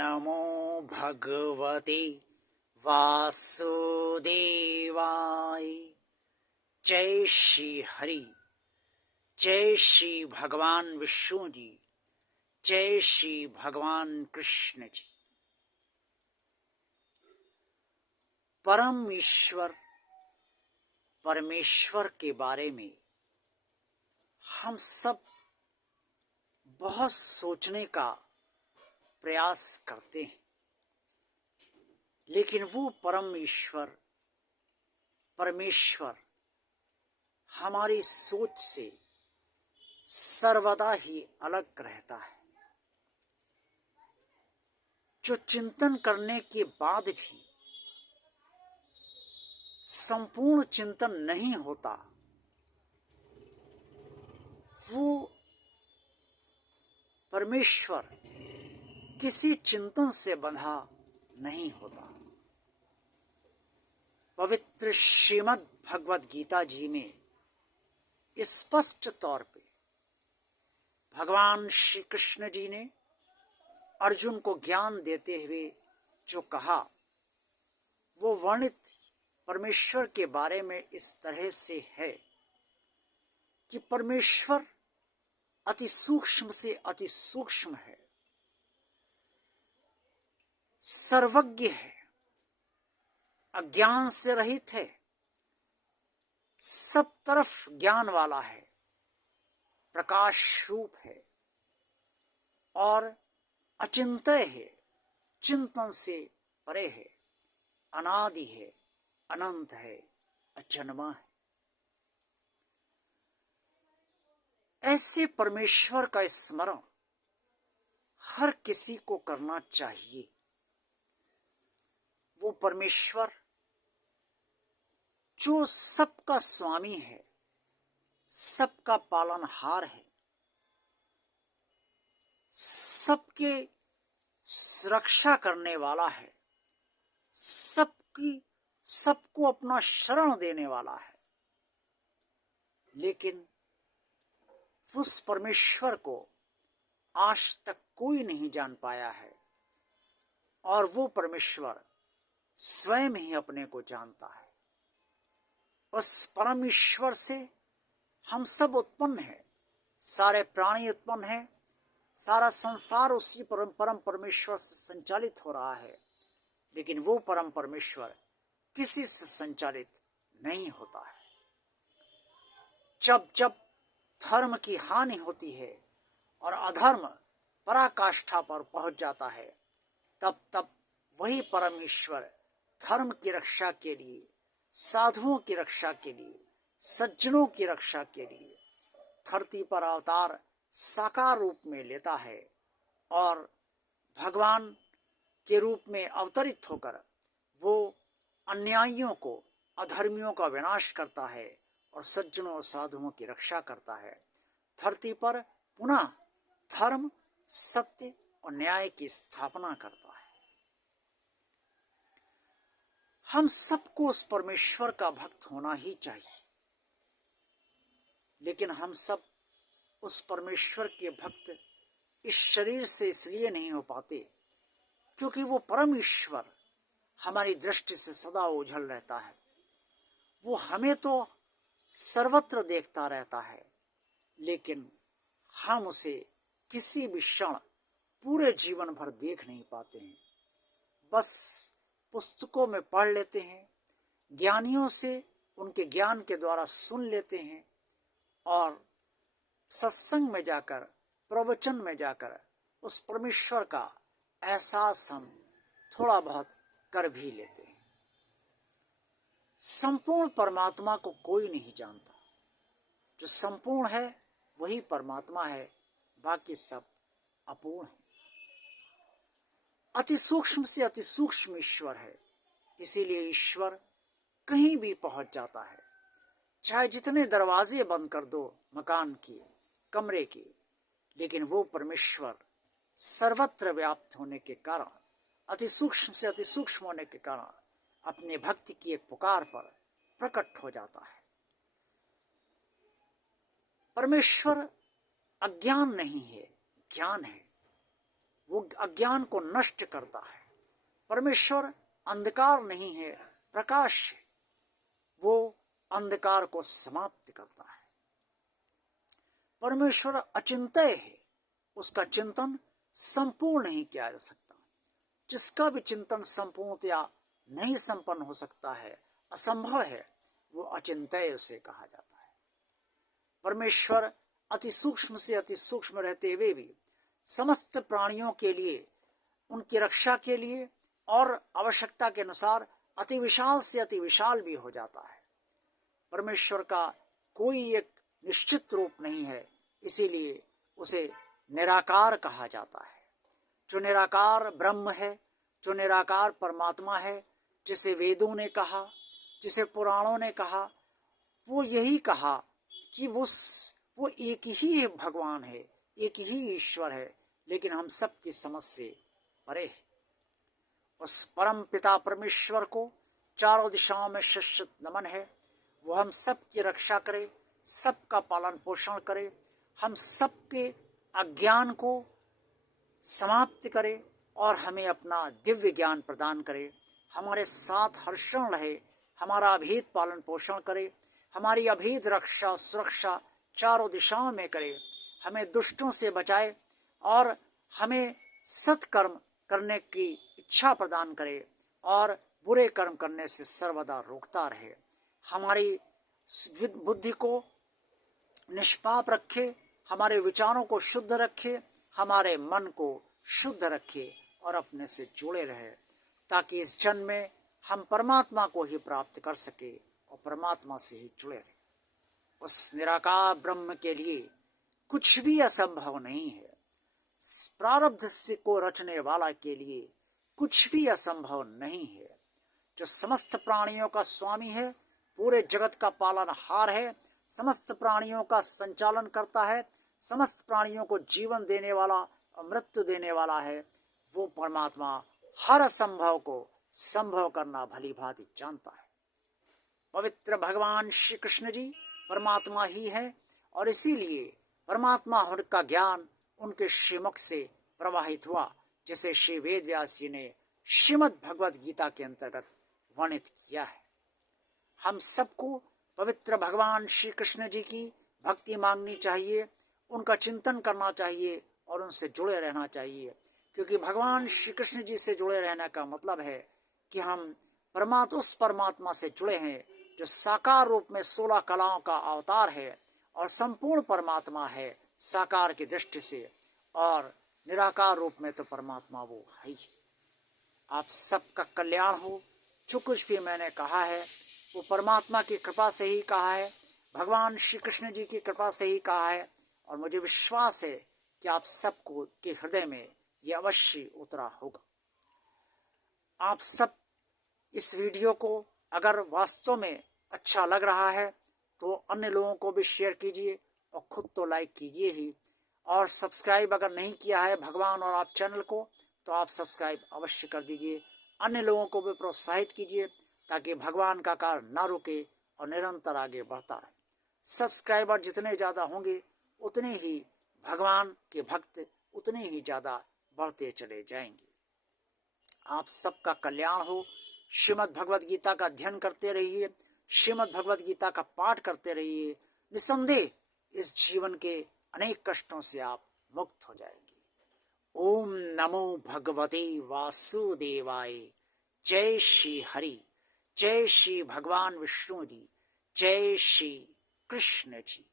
नमो भगवते वासुदेवाय। जय श्री हरि, जय श्री भगवान विष्णु जी, जय श्री भगवान कृष्ण जी। परम ईश्वर परमेश्वर के बारे में हम सब बहुत सोचने का प्रयास करते हैं, लेकिन वो परम ईश्वर परमेश्वर हमारी सोच से सर्वदा ही अलग रहता है। जो चिंतन करने के बाद भी संपूर्ण चिंतन नहीं होता, वो परमेश्वर किसी चिंतन से बंधा नहीं होता। पवित्र श्रीमद् भगवद गीता जी में स्पष्ट तौर पे भगवान श्री कृष्ण जी ने अर्जुन को ज्ञान देते हुए जो कहा, वो वर्णित परमेश्वर के बारे में इस तरह से है कि परमेश्वर अति सूक्ष्म से अति सूक्ष्म है, सर्वज्ञ है, अज्ञान से रहित है, सब तरफ ज्ञान वाला है, प्रकाश रूप है और अचिंत्य है, चिंतन से परे है, अनादि है, अनंत है, अजन्मा है। ऐसे परमेश्वर का स्मरण हर किसी को करना चाहिए। वो परमेश्वर जो सबका स्वामी है, सबका पालनहार है, सबके सुरक्षा करने वाला है, सबको अपना शरण देने वाला है, लेकिन उस परमेश्वर को आज तक कोई नहीं जान पाया है और वो परमेश्वर स्वयं ही अपने को जानता है। उस परम ईश्वर से हम सब उत्पन्न हैं, सारे प्राणी उत्पन्न हैं, सारा संसार उसी परम परमेश्वर से संचालित हो रहा है, लेकिन वो परम परमेश्वर किसी से संचालित नहीं होता है। जब जब धर्म की हानि होती है और अधर्म पराकाष्ठा पर पहुंच जाता है, तब तब वही परम ईश्वर धर्म की रक्षा के लिए, साधुओं की रक्षा के लिए, सज्जनों की रक्षा के लिए धरती पर अवतार साकार रूप में लेता है और भगवान के रूप में अवतरित होकर वो अन्यायियों को, अधर्मियों का विनाश करता है और सज्जनों और साधुओं की रक्षा करता है। धरती पर पुनः धर्म, सत्य और न्याय की स्थापना करता है। हम सबको उस परमेश्वर का भक्त होना ही चाहिए, लेकिन हम सब उस परमेश्वर के भक्त इस शरीर से इसलिए नहीं हो पाते क्योंकि वो परम ईश्वर हमारी दृष्टि से सदा ओझल रहता है। वो हमें तो सर्वत्र देखता रहता है, लेकिन हम उसे किसी भी क्षण पूरे जीवन भर देख नहीं पाते हैं। बस पुस्तकों में पढ़ लेते हैं, ज्ञानियों से उनके ज्ञान के द्वारा सुन लेते हैं और सत्संग में जाकर, प्रवचन में जाकर उस परमेश्वर का एहसास हम थोड़ा बहुत कर भी लेते हैं। संपूर्ण परमात्मा को कोई नहीं जानता। जो संपूर्ण है वही परमात्मा है, बाकी सब अपूर्ण है। अति सूक्ष्म से अति सूक्ष्म ईश्वर है, इसीलिए ईश्वर कहीं भी पहुंच जाता है। चाहे जितने दरवाजे बंद कर दो मकान के, कमरे के, लेकिन वो परमेश्वर सर्वत्र व्याप्त होने के कारण, अति सूक्ष्म से अति सूक्ष्म होने के कारण अपने भक्ति की एक पुकार पर प्रकट हो जाता है। परमेश्वर अज्ञान नहीं है, ज्ञान है। वो अज्ञान को नष्ट करता है। परमेश्वर अंधकार नहीं है, प्रकाश है, वो अंधकार को समाप्त करता है। परमेश्वर अचिंत्य है, उसका चिंतन संपूर्ण नहीं किया जा सकता। जिसका भी चिंतन संपूर्णतया नहीं संपन्न हो सकता है, असंभव है, वो अचिंत्य उसे कहा जाता है। परमेश्वर अति सूक्ष्म से अति सूक्ष्म रहते हुए भी समस्त प्राणियों के लिए, उनकी रक्षा के लिए और आवश्यकता के अनुसार अति विशाल से अति विशाल भी हो जाता है। परमेश्वर का कोई एक निश्चित रूप नहीं है, इसीलिए उसे निराकार कहा जाता है। जो निराकार ब्रह्म है, जो निराकार परमात्मा है, जिसे वेदों ने कहा, जिसे पुराणों ने कहा, वो यही कहा कि वो एक ही भगवान है, एक ही ईश्वर है, लेकिन हम सबकी समझ से परे है। उस परम पिता परमेश्वर को चारों दिशाओं में शत नमन है। वो हम सबकी रक्षा करे, सबका पालन पोषण करे, हम सबके अज्ञान को समाप्त करे और हमें अपना दिव्य ज्ञान प्रदान करे, हमारे साथ हर्षण रहे, हमारा अभेद पालन पोषण करे, हमारी अभेद रक्षा सुरक्षा चारों दिशाओं में करे, हमें दुष्टों से बचाए और हमें सत्कर्म करने की इच्छा प्रदान करे और बुरे कर्म करने से सर्वदा रोकता रहे, हमारी बुद्धि को निष्पाप रखे, हमारे विचारों को शुद्ध रखे, हमारे मन को शुद्ध रखे और अपने से जुड़े रहे, ताकि इस जन्म में हम परमात्मा को ही प्राप्त कर सके और परमात्मा से ही जुड़े रहे। उस निराकार ब्रह्म के लिए कुछ भी असंभव नहीं है। प्रारब्ध से को रचने वाला के लिए कुछ भी असंभव नहीं है। जो समस्त प्राणियों का स्वामी है, पूरे जगत का पालनहार है, समस्त प्राणियों का संचालन करता है, समस्त प्राणियों को जीवन देने वाला और मृत्यु देने वाला है, वो परमात्मा हर असंभव को संभव करना भली भांति जानता है। पवित्र भगवान श्री कृष्ण जी परमात्मा ही है और इसीलिए परमात्मा होने का ज्ञान उनके श्रीमुख से प्रवाहित हुआ, जिसे श्री वेद व्यास जी ने श्रीमद् भगवद गीता के अंतर्गत वर्णित किया है। हम सबको पवित्र भगवान श्री कृष्ण जी की भक्ति मांगनी चाहिए, उनका चिंतन करना चाहिए और उनसे जुड़े रहना चाहिए, क्योंकि भगवान श्री कृष्ण जी से जुड़े रहने का मतलब है कि हम उस परमात्मा से जुड़े हैं जो साकार रूप में 16 कलाओं का अवतार है और संपूर्ण परमात्मा है साकार की दृष्टि से, और निराकार रूप में तो परमात्मा वो है ही। आप सबका कल्याण हो। जो कुछ भी मैंने कहा है वो परमात्मा की कृपा से ही कहा है, भगवान श्री कृष्ण जी की कृपा से ही कहा है, और मुझे विश्वास है कि आप सबको के हृदय में ये अवश्य उतरा होगा। आप सब इस वीडियो को अगर वास्तव में अच्छा लग रहा है तो अन्य लोगों को भी शेयर कीजिए और खुद तो लाइक कीजिए ही, और सब्सक्राइब अगर नहीं किया है भगवान और आप चैनल को तो आप सब्सक्राइब अवश्य कर दीजिए। अन्य लोगों को भी प्रोत्साहित कीजिए ताकि भगवान का कार्य ना रुके और निरंतर आगे बढ़ता रहे। सब्सक्राइबर जितने ज़्यादा होंगे उतने ही भगवान के भक्त उतने ही ज़्यादा बढ़ते चले जाएंगे। आप सबका कल्याण हो। श्रीमद् भगवद गीता का अध्ययन करते रहिए, श्रीमद् भगवद गीता का पाठ करते रहिए। निसंदेह इस जीवन के अनेक कष्टों से आप मुक्त हो जाएंगे। ओम नमो भगवते वासुदेवाय। जय श्री हरि, जय श्री भगवान विष्णु जी, जय श्री कृष्ण जी।